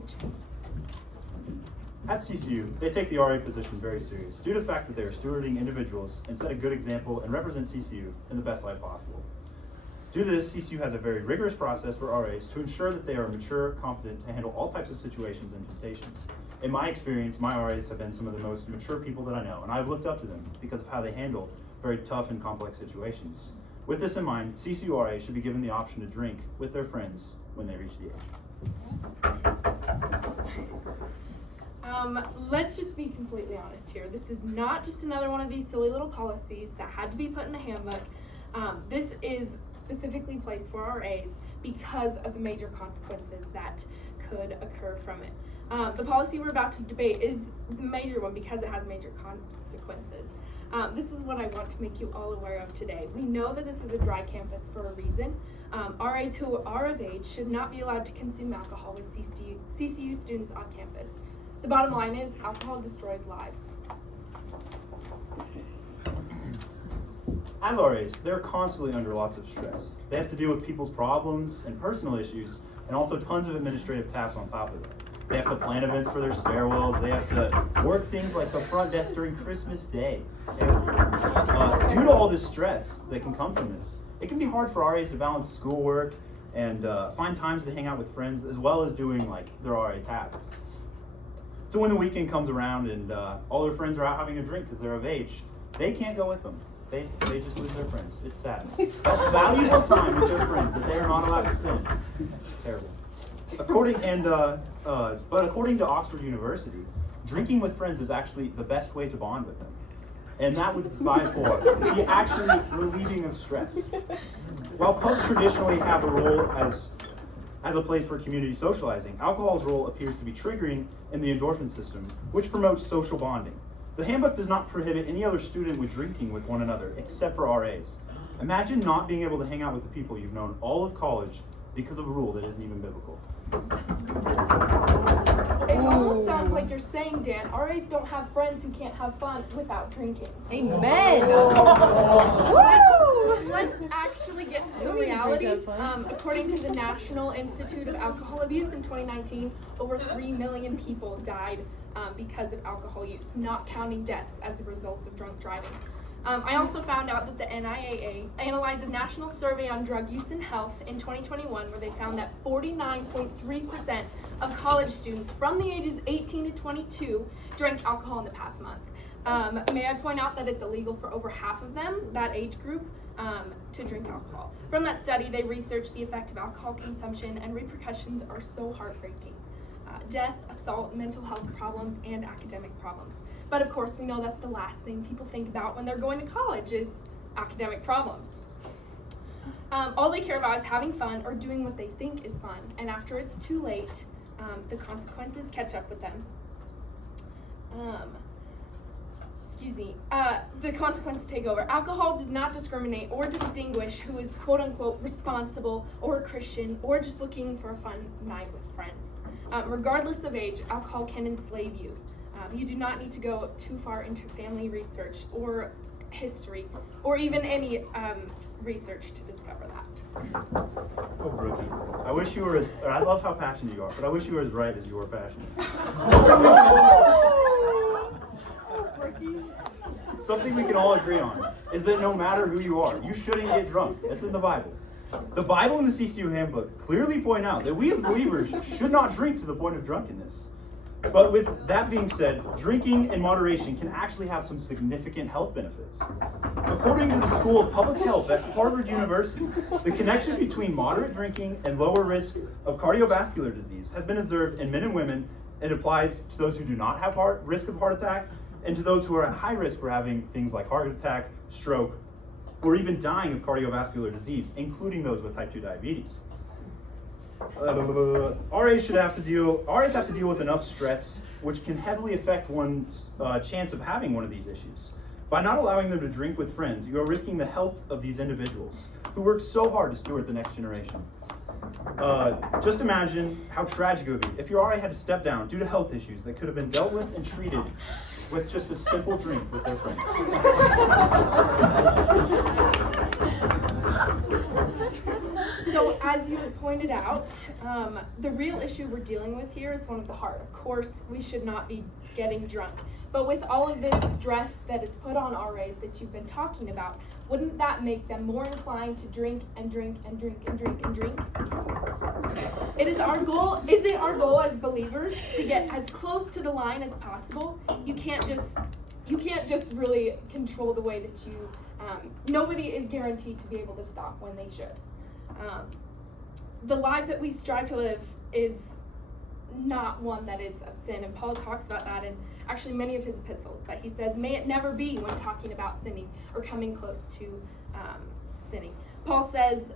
Coach. At CCU, they take the RA position very serious due to the fact that they are stewarding individuals and set a good example and represent CCU in the best light possible. Due to this, CCU has a very rigorous process for RAs to ensure that they are mature, competent to handle all types of situations and temptations. In my experience, my RAs have been some of the most mature people that I know, and I've looked up to them because of how they handle very tough and complex situations. With this in mind, CCU RA should be given the option to drink with their friends when they reach the age. Let's just be completely honest here. This is not just another one of these silly little policies that had to be put in the handbook. This is specifically placed for RAs because of the major consequences that could occur from it. The policy we're about to debate is the major one because it has major consequences. This is what I want to make you all aware of today. We know that this is a dry campus for a reason. RAs who are of age should not be allowed to consume alcohol with CCU students on campus. The bottom line is alcohol destroys lives. As RAs, they're constantly under lots of stress. They have to deal with people's problems and personal issues, and also tons of administrative tasks on top of it. They have to plan events for their stairwells. They have to work things like the front desk during Christmas Day. Due to all this stress that can come from this, it can be hard for RAs to balance schoolwork and find times to hang out with friends, as well as doing like their RA tasks. So when the weekend comes around and all their friends are out having a drink because they're of age, they can't go with them. They just lose their friends. It's sad. That's valuable time with their friends that they are not allowed to spend. Terrible. But according to Oxford University, drinking with friends is actually the best way to bond with them. And that would, by far, be actually relieving of stress. While pubs traditionally have a role as a place for community socializing, alcohol's role appears to be triggering in the endorphin system, which promotes social bonding. The handbook does not prohibit any other student with drinking with one another, except for RAs. Imagine not being able to hang out with the people you've known all of college because of a rule that isn't even biblical. It almost sounds like you're saying, Dan, RAs don't have friends who can't have fun without drinking. Amen. Let's actually get to some reality. According to the National Institute of Alcohol Abuse in 2019, over 3 million people died because of alcohol use, not counting deaths as a result of drunk driving. I also found out that the NIAA analyzed a national survey on drug use and health in 2021 where they found that 49.3% of college students from the ages 18 to 22 drank alcohol in the past month. May I point out that it's illegal for over half of them, that age group, to drink alcohol. From that study, they researched the effect of alcohol consumption, and repercussions are so heartbreaking. Death, assault, mental health problems, and academic problems. But of course, we know that's the last thing people think about when they're going to college is academic problems. All they care about is having fun or doing what they think is fun, and after it's too late, the consequences catch up with them. The consequences take over. Alcohol does not discriminate or distinguish who is quote unquote responsible or a Christian or just looking for a fun night with friends. Regardless of age, alcohol can enslave you. You do not need to go too far into family research or history or even any research to discover that. Oh, Brookie, I wish you were I love how passionate you are, but I wish you were as right as you are passionate. Something we can all agree on is that no matter who you are, you shouldn't get drunk. That's in the Bible. The Bible and the CCU handbook clearly point out that we as believers should not drink to the point of drunkenness. But with that being said, drinking in moderation can actually have some significant health benefits. According to the School of Public Health at Harvard University, the connection between moderate drinking and lower risk of cardiovascular disease has been observed in men and women. It applies to those who do not have risk of heart attack and to those who are at high risk for having things like heart attack, stroke, or even dying of cardiovascular disease, including those with type 2 diabetes. RAs have to deal with enough stress, which can heavily affect one's chance of having one of these issues. By not allowing them to drink with friends, you are risking the health of these individuals who work so hard to steward the next generation. Just imagine how tragic it would be if your RA had to step down due to health issues that could have been dealt with and treated with just a simple drink with their friends. So as you pointed out, the real issue we're dealing with here is one of the heart. Of course, we should not be getting drunk. But with all of this stress that is put on RAs that you've been talking about, wouldn't that make them more inclined to drink and drink and drink and drink and drink? Is it our goal as believers to get as close to the line as possible? You can't just really control the way that you, nobody is guaranteed to be able to stop when they should. The life that we strive to live is not one that is of sin, and Paul talks about that in actually many of his epistles, but he says, may it never be when talking about sinning or coming close to sinning. Paul says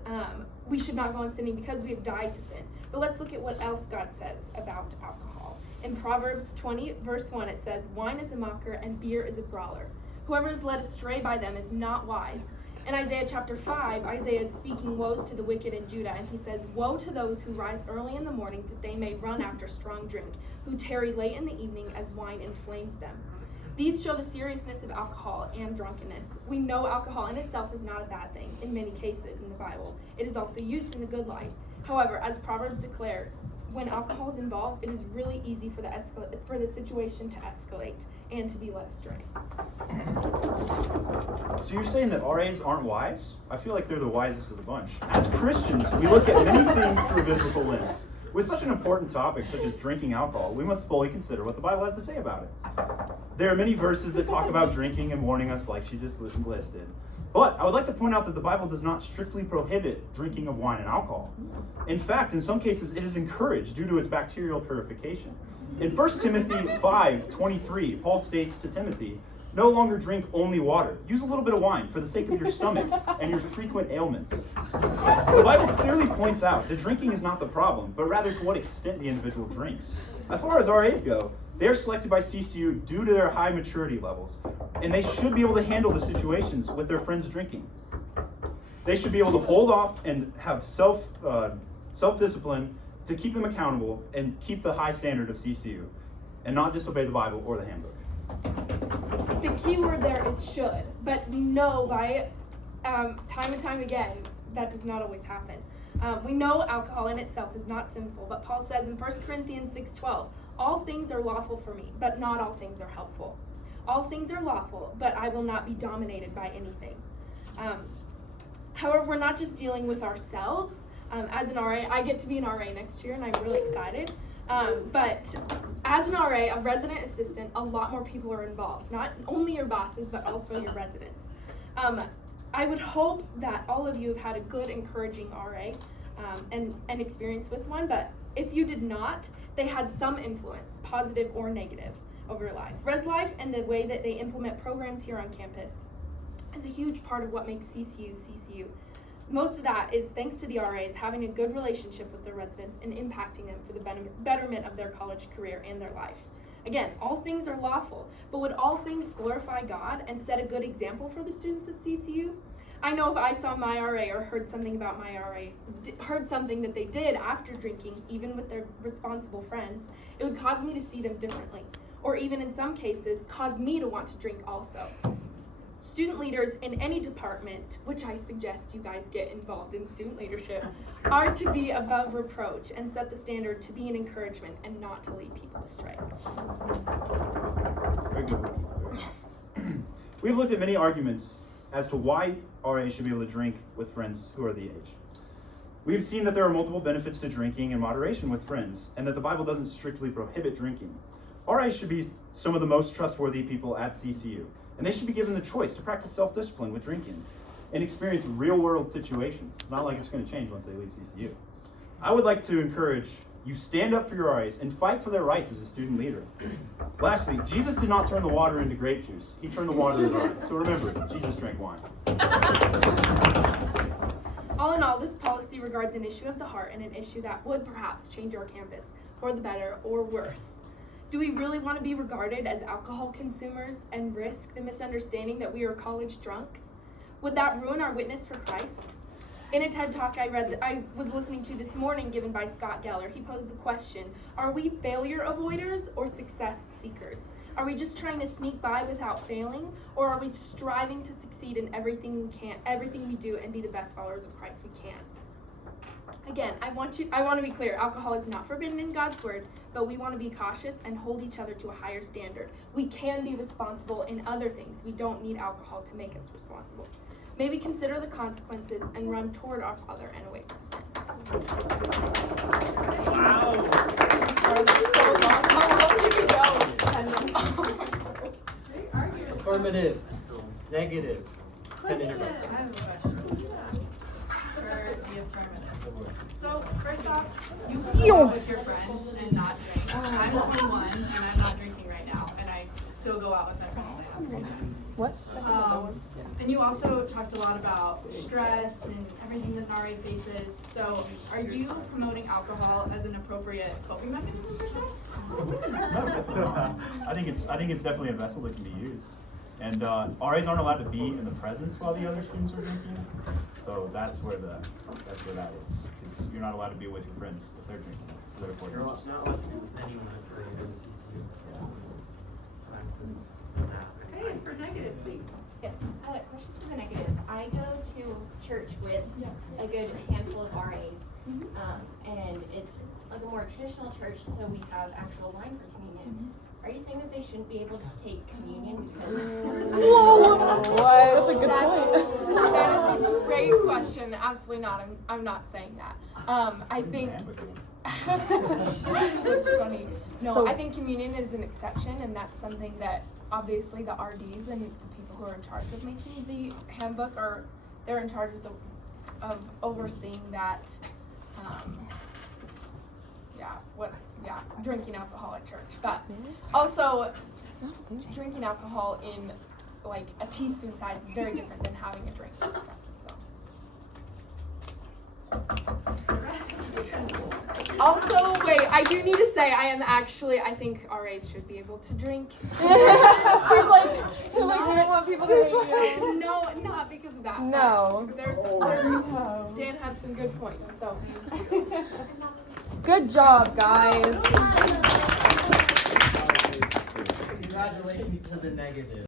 we should not go on sinning because we have died to sin. But let's look at what else God says about alcohol. In Proverbs 20, verse 1, it says, wine is a mocker and beer is a brawler. Whoever is led astray by them is not wise. In Isaiah chapter 5, Isaiah is speaking woes to the wicked in Judah, and he says, woe to those who rise early in the morning that they may run after strong drink, who tarry late in the evening as wine inflames them. These show the seriousness of alcohol and drunkenness. We know alcohol in itself is not a bad thing in many cases in the Bible. It is also used in a good light. However, as Proverbs declares, when alcohol is involved, it is really easy for the situation to escalate and to be led astray. So you're saying that RAs aren't wise? I feel like they're the wisest of the bunch. As Christians, we look at many things through a biblical lens. With such an important topic such as drinking alcohol, we must fully consider what the Bible has to say about it. There are many verses that talk about drinking and warning us, like she just listed. But I would like to point out that the Bible does not strictly prohibit drinking of wine and alcohol. In fact, in some cases, it is encouraged due to its bacterial purification. In 1 Timothy 5:23, Paul states to Timothy, no longer drink only water. Use a little bit of wine for the sake of your stomach and your frequent ailments. The Bible clearly points out that drinking is not the problem, but rather to what extent the individual drinks. As far as RAs go, they are selected by CCU due to their high maturity levels, and they should be able to handle the situations with their friends drinking. They should be able to hold off and have self-discipline to keep them accountable and keep the high standard of CCU, and not disobey the Bible or the handbook. The key word there is should, but we know by time and time again that does not always happen. We know alcohol in itself is not sinful, but Paul says in 1 Corinthians 6:12, all things are lawful for me, but not all things are helpful. All things are lawful, but I will not be dominated by anything. However, we're not just dealing with ourselves. As an RA, I get to be an RA next year, and I'm really excited. But as an RA, a resident assistant, a lot more people are involved. Not only your bosses, but also your residents. I would hope that all of you have had a good, encouraging RA and experience with one, but if you did not, they had some influence, positive or negative, over your life. Res Life and the way that they implement programs here on campus is a huge part of what makes CCU CCU. Most of that is thanks to the RAs having a good relationship with their residents and impacting them for the betterment of their college career and their life. Again, all things are lawful, but would all things glorify God and set a good example for the students of CCU? I know if I saw my RA or heard something about my RA, heard something that they did after drinking, even with their responsible friends, it would cause me to see them differently, or even in some cases, cause me to want to drink also. Student leaders in any department, which I suggest you guys get involved in student leadership, are to be above reproach and set the standard to be an encouragement and not to lead people astray. Very good work. Very nice. We've looked at many arguments as to why RAs should be able to drink with friends who are the age. We've seen that there are multiple benefits to drinking in moderation with friends, and that the Bible doesn't strictly prohibit drinking. RAs should be some of the most trustworthy people at CCU, and they should be given the choice to practice self-discipline with drinking and experience real-world situations. It's not like it's going to change once they leave CCU. I would like to encourage you stand up for your RAs and fight for their rights as a student leader. Lastly, Jesus did not turn the water into grape juice. He turned the water into wine. So remember, Jesus drank wine. All in all, this policy regards an issue of the heart and an issue that would perhaps change our campus for the better or worse. Do we really want to be regarded as alcohol consumers and risk the misunderstanding that we are college drunks? Would that ruin our witness for Christ? In a TED Talk I was listening to this morning given by Scott Geller, he posed the question, are we failure avoiders or success seekers? Are we just trying to sneak by without failing, or are we striving to succeed in everything we do and be the best followers of Christ we can? Again, I want to be clear, alcohol is not forbidden in God's word, but we want to be cautious and hold each other to a higher standard. We can be responsible in other things. We don't need alcohol to make us responsible. Maybe consider the consequences and run toward our Father and away from sin. Wow. So long. How long did we go? Affirmative. Negative. Senator I have a question for the affirmative. So first off, you can go out with your friends and not drink. I'm 21 and I'm not drinking right now, and I still go out with my friends and I not drink. What? And you also talked a lot about stress and everything that an RA faces. So are you promoting alcohol as an appropriate coping mechanism for stress? I think it's definitely a vessel that can be used. And RAs aren't allowed to be in the presence while the other students are drinking. So that's where that is. Because you're not allowed to be with your friends if they're drinking. So therefore You're not allowed to be with anyone if you're in the CCU. So that includes staff. Okay, and for negative, please. Yes. Questions for the negative. I go to church with a good handful of RAs, and it's like a more traditional church, so we have actual wine for communion. Are you saying that they shouldn't be able to take communion because? Whoa! That's a good point. That is a great question. Absolutely not. I'm not saying that. I think it's funny. No, So- I think communion is an exception, and that's something that obviously the RDs and the people who are in charge of making the handbook they're in charge of overseeing that. Drinking alcohol at church, but also drinking alcohol in like a teaspoon size is very different than having a drink with friends. So. Also, wait, I do need to say I think RAs should be able to drink. She's like, we don't want people to hate you. No, not because of that. No. There's Dan had some good points, so. Good job, guys. Congratulations to the negative.